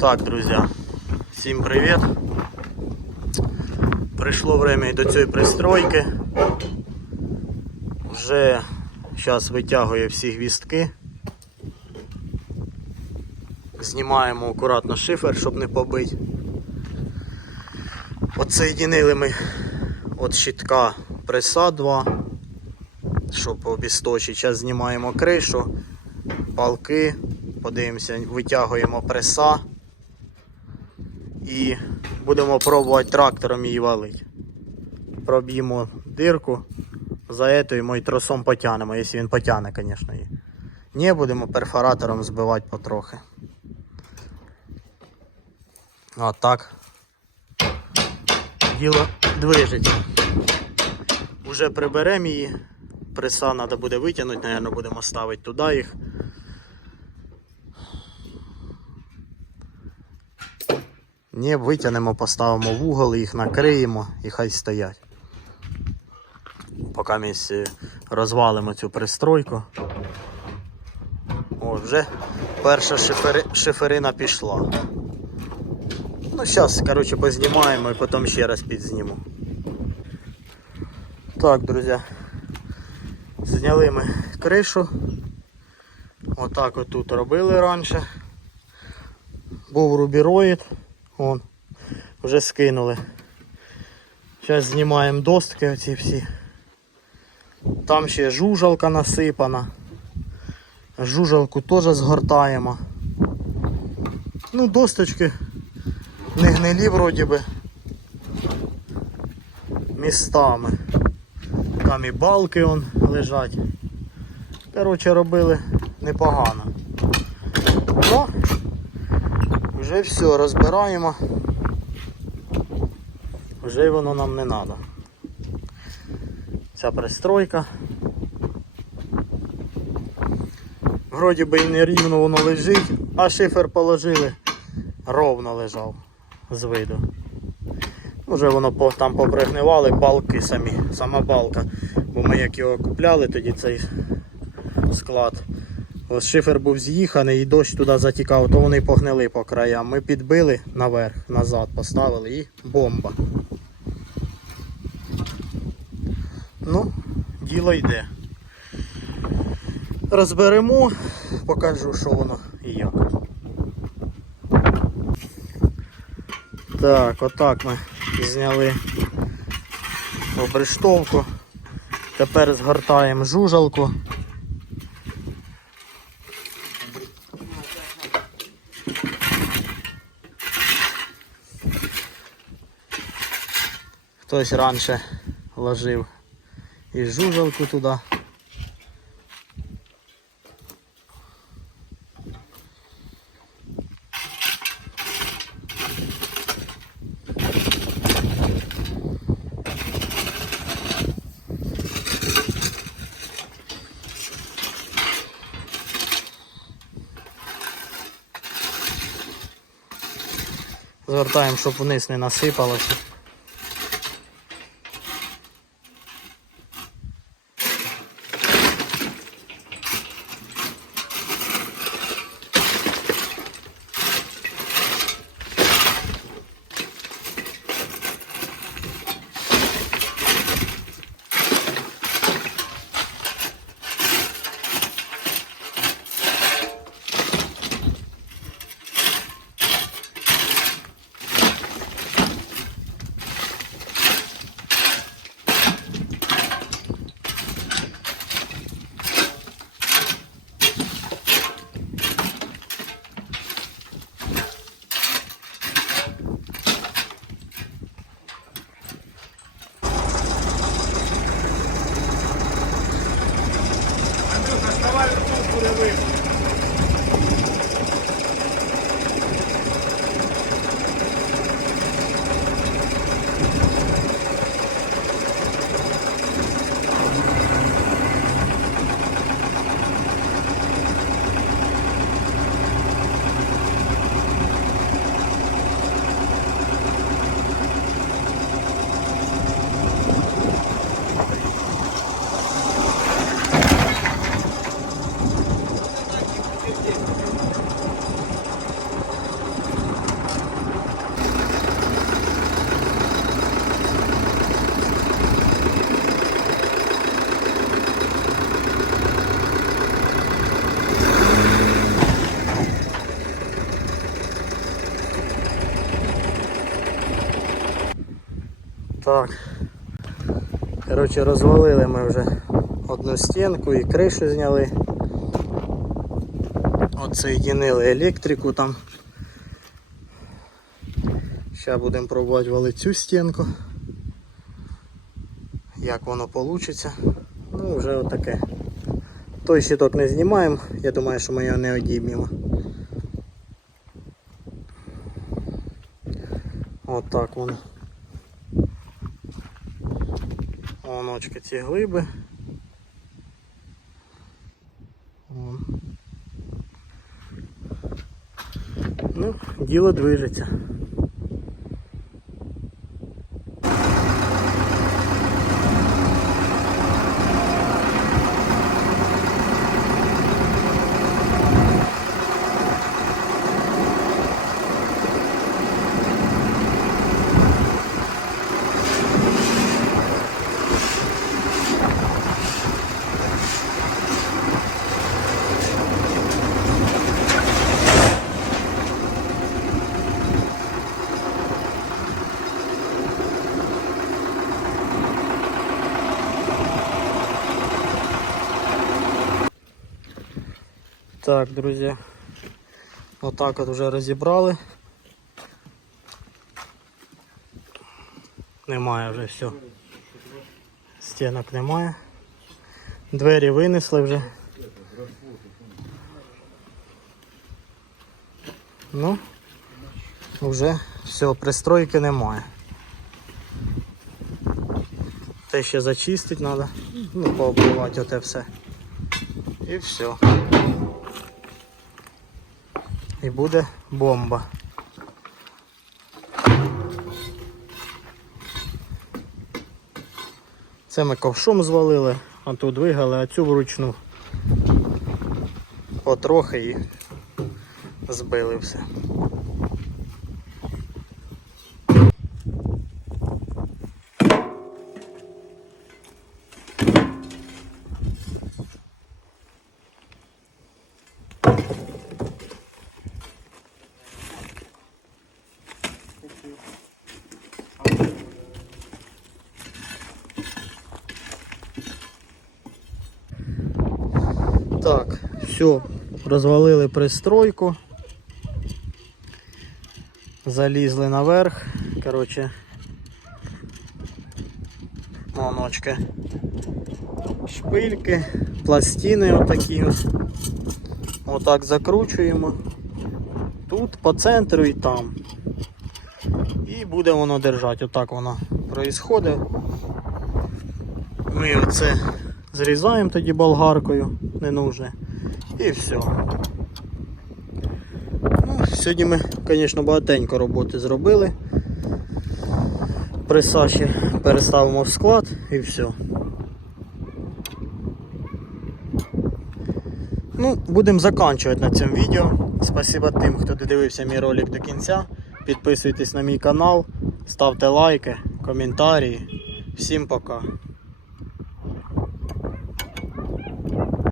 Так, друзі, всім привіт. Прийшло время і до цієї пристройки. Вже зараз витягує всі гвістки. Знімаємо акуратно шифер, щоб не побити. Отсоєдинили ми від щитка преса 2, щоб обісточити. Зараз знімаємо кришу, палки, подивимося, витягуємо преса і будемо пробувати трактором її валити. Проб'ємо дирку, за це і тросом потягнемо, якщо він потягне, звісно. її. Не будемо перфоратором збивати потрохи. А так. Діло движеться. Уже приберемо її. Преса треба буде витягнути, мабуть, будемо ставити туди їх. Ні, витягнемо, поставимо в угол, їх накриємо і хай стоять. Поки ми розвалимо цю пристройку. О, вже перша шифери, шиферина пішла. Ну, зараз, коротше, познімаємо і потім ще раз підзніму. Так, друзі. Зняли ми кришу. Отак от тут робили раніше. Був рубіроїд. Вон. Вже скинули. Зараз знімаємо достки оці всі. Там ще жужалка насипана. Жужалку теж згортаємо. Ну, досточки не гнилі вроді би. Містами. Там і балки он лежать. Коротше, робили непогано. Ну, вже все, розбираємо. Вже воно нам не треба. Ця пристройка. Вроді би і не рівно воно лежить, а шифер положили, ровно лежав з виду. Уже воно там попригнивали балки самі, сама балка. Бо ми як його купляли, тоді цей склад. Шифер був з'їханий і дощ туди затікав, то вони погнили по краям. Ми підбили наверх, назад поставили і бомба. Ну, діло йде. Розберемо, покажу, що воно і як. Так, отак ми зняли обрештовку. Тепер згортаємо жужалку. Хтось раніше ложив і жужалку туди. Звертаємо, щоб вниз не насипалося. Так. Коротше, розвалили ми вже одну стінку і кришу зняли. Отсоєдинили електрику там. Зараз будемо пробувати валити цю стінку. Як воно вийде. Ну, вже отаке. Той щиток не знімаємо, я думаю, що ми його не одіб'ємо. Отак воно. Оночки ці глиби. Вон. Ну, діло движеться. Так, друзі. Отак от вже розібрали. Немає вже все. Стінок немає. Двері винесли вже. Ну, вже все, пристройки немає. Те ще зачистити треба. Ну, пообривати оте все. І все. І буде бомба. Це ми ковшом звалили, а тут двигали, а цю вручну. Потрохи і збили все. Так, все, розвалили пристройку. Залізли наверх. Коротше. Моночки. Шпильки, пластини отакі от. Отак закручуємо. Тут по центру і там. І буде воно держати. Отак воно проїсходить. Ми оце зрізаємо тоді болгаркою, не нужне. І все. Ну, сьогодні ми, звісно, багатенько роботи зробили. При Саші переставимо в склад і все. Ну, будемо закінчувати на цьому відео. Спасибо тим, хто додивився мій ролик до кінця. Підписуйтесь на мій канал, ставте лайки, коментарі. Всім пока.